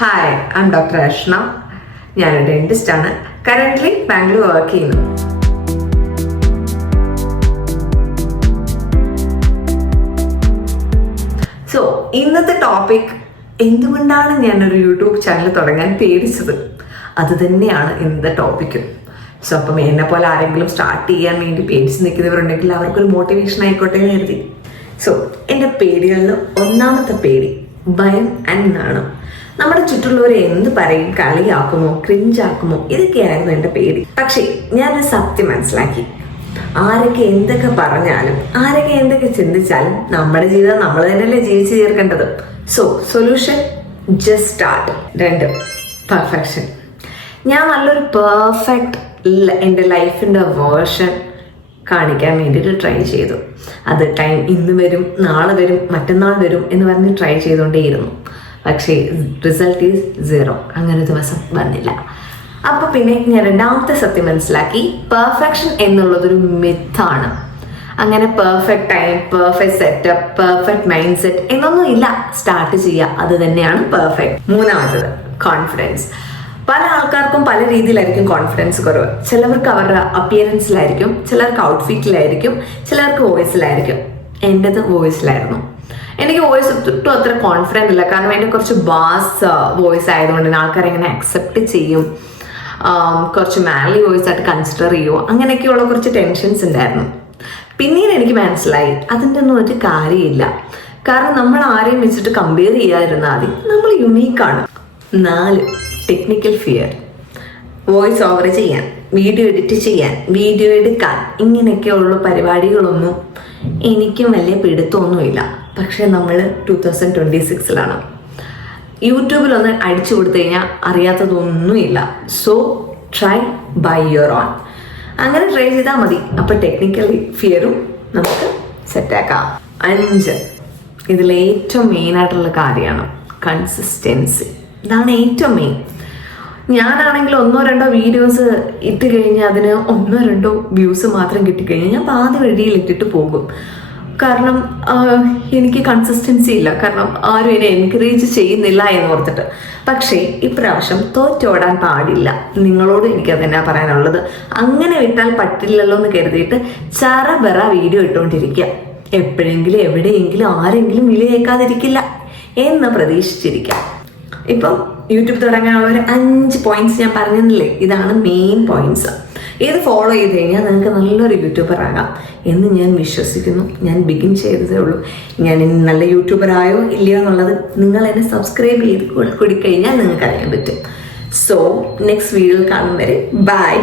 Hi, I M doctor Ashna. ഞാനൊരു dentist ആണ്. Currently Bangalore work ചെയ്യുന്നു. സോ ഇന്നത്തെ ടോപ്പിക്, എന്തുകൊണ്ടാണ് ഞാനൊരു യൂട്യൂബ് ചാനൽ തുടങ്ങാൻ പേടിച്ചത്, അത് തന്നെയാണ് ഇന്നത്തെ ടോപ്പിക്കും. സോ അപ്പം എന്നെ പോലെ ആരെങ്കിലും സ്റ്റാർട്ട് ചെയ്യാൻ വേണ്ടി പേടിച്ച് നിൽക്കുന്നവരുണ്ടെങ്കിൽ അവർക്കൊരു മോട്ടിവേഷൻ ആയിക്കോട്ടെ എന്ന് കരുതി. സോ എൻ്റെ പേടികളിൽ ഒന്നാമത്തെ പേടി ഭയം ആൻഡ് നാണം. നമ്മുടെ ചുറ്റുള്ളവരെ എന്ത് പറയും, കളിയാക്കുമോ, ക്രിഞ്ചാക്കുമോ, ഇതൊക്കെയായിരുന്നു എൻ്റെ പേടി. പക്ഷേ ഞാനൊരു സത്യം മനസ്സിലാക്കി. ആരൊക്കെ എന്തൊക്കെ പറഞ്ഞാലും ആരൊക്കെ എന്തൊക്കെ ചിന്തിച്ചാലും നമ്മുടെ ജീവിതം നമ്മൾ തന്നെയല്ലേ ജീവിച്ചു തീർക്കേണ്ടത്. So solution, just start. 2, perfection. ഞാൻ നല്ലൊരു പെർഫെക്റ്റ് എൻ്റെ ലൈഫിൻ്റെ വേർഷൻ കാണിക്കാൻ വേണ്ടിയിട്ട് ട്രൈ ചെയ്തു. അത് ടൈം ഇന്ന് വരും, നാളെ വരും, മറ്റന്നാൾ വരും എന്ന് പറഞ്ഞ് ട്രൈ ചെയ്തുകൊണ്ടേയിരുന്നു. പക്ഷേ റിസൾട്ട് ഈസ് 0. അങ്ങനെ ദിവസം വന്നില്ല. അപ്പോൾ പിന്നെ ഞാൻ രണ്ടാമത്തെ സത്യം മനസ്സിലാക്കി, പെർഫെക്ഷൻ എന്നുള്ളതൊരു മിത്താണ്. അങ്ങനെ perfect time, perfect setup, perfect mind set എന്നൊന്നും ഇല്ല. സ്റ്റാർട്ട് ചെയ്യുക, അത് തന്നെയാണ് പെർഫെക്റ്റ്. മൂന്നാമത്തത് കോൺഫിഡൻസ്. പല ആൾക്കാർക്കും പല രീതിയിലായിരിക്കും കോൺഫിഡൻസ് കുറവ്. ചിലവർക്ക് അവരുടെ അപ്പിയറൻസിലായിരിക്കും, ചിലർക്ക് ഔട്ട്ഫിറ്റിലായിരിക്കും, ചിലർക്ക് വോയിസിലായിരിക്കും. എൻ്റെത് വോയിസിലായിരുന്നു. എനിക്ക് വോയിസ് ഒട്ടും അത്ര കോൺഫിഡൻ്റ് ഇല്ല. കാരണം എൻ്റെ കുറച്ച് ബാസ് വോയിസ് ആയതുകൊണ്ട് തന്നെ ആൾക്കാർ എങ്ങനെ അക്സെപ്റ്റ് ചെയ്യും, കുറച്ച് മാൻലി വോയിസ് ആയിട്ട് കൺസിഡർ ചെയ്യുമോ, അങ്ങനെയൊക്കെയുള്ള കുറച്ച് ടെൻഷൻസ് ഉണ്ടായിരുന്നു. പിന്നീട് എനിക്ക് മനസ്സിലായി അതിൻ്റെ ഒന്നും ഒരു കാര്യമില്ല. കാരണം നമ്മൾ ആരെയും വെച്ചിട്ട് കമ്പയർ ചെയ്യാതിരുന്നാൽ മതി. നമ്മൾ യുണീക്കാണ്. 4, ടെക്നിക്കൽ ഫിയർ. വോയിസ് ഓവർ ചെയ്യാൻ, വീഡിയോ എഡിറ്റ് ചെയ്യാൻ, വീഡിയോ എടുക്കാൻ, ഇങ്ങനെയൊക്കെയുള്ള പരിപാടികളൊന്നും എനിക്കും വലിയ പിടുത്തമൊന്നുമില്ല. പക്ഷെ നമ്മൾ 2026 യൂട്യൂബിലൊന്ന് അടിച്ചു കൊടുത്തു കഴിഞ്ഞാൽ അറിയാത്തതൊന്നുമില്ല. So try by your own. അങ്ങനെ ട്രൈ ചെയ്താൽ മതി. അപ്പോൾ ടെക്നിക്കൽ ഫിയറും നമുക്ക് സെറ്റാക്കാം. 5, ഇതിലേറ്റവും മെയിനായിട്ടുള്ള കാര്യമാണ് കൺസിസ്റ്റൻസി. ഇതാണ് ഏറ്റവും മെയിൻ. ഞാനാണെങ്കിൽ 1-2 വീഡിയോസ് ഇട്ട് കഴിഞ്ഞാൽ അതിന് 1-2 വ്യൂസ് മാത്രം കിട്ടിക്കഴിഞ്ഞാൽ ഞാൻ പാതി വഴിയിൽ ഇട്ടിട്ട് പോകും. കാരണം എനിക്ക് കൺസിസ്റ്റൻസി ഇല്ല. കാരണം ആരും എന്നെ എൻകറേജ് ചെയ്യുന്നില്ല എന്ന് ഓർത്തിട്ട്. പക്ഷേ ഇപ്രാവശ്യം തോറ്റോടാൻ പാടില്ല. നിങ്ങളോട് എനിക്കത് തന്നെ പറയാനുള്ളത്. അങ്ങനെ വിട്ടാൽ പറ്റില്ലല്ലോ എന്ന് കരുതിയിട്ട് ചറബറ വീഡിയോ ഇട്ടുകൊണ്ടിരിക്കുക. എപ്പോഴെങ്കിലും എവിടെയെങ്കിലും ആരെങ്കിലും വിലയേക്കാതിരിക്കില്ല എന്ന് പ്രതീക്ഷിച്ചിരിക്കാം. ഇപ്പം യൂട്യൂബ് തുടങ്ങാനുള്ള ഒരു 5 പോയിന്റ്സ് ഞാൻ പറഞ്ഞില്ലേ, ഇതാണ് മെയിൻ പോയിന്റ്സ്. ഇത് ഫോളോ ചെയ്ത് കഴിഞ്ഞാൽ നിങ്ങൾക്ക് നല്ലൊരു യൂട്യൂബർ ആകാം എന്ന് ഞാൻ വിശ്വസിക്കുന്നു. ഞാൻ ബിഗിൻ ചെയ്തതേ ഉള്ളൂ. ഞാൻ നല്ല യൂട്യൂബർ ആയോ ഇല്ലയോ എന്നുള്ളത് നിങ്ങൾ എന്നെ സബ്സ്ക്രൈബ് ചെയ്ത് കൂടിക്കഴിഞ്ഞാൽ നിങ്ങൾക്ക് അറിയാൻ പറ്റും. സോ നെക്സ്റ്റ് വീഡിയോയിൽ കാണും വരെ ബൈ.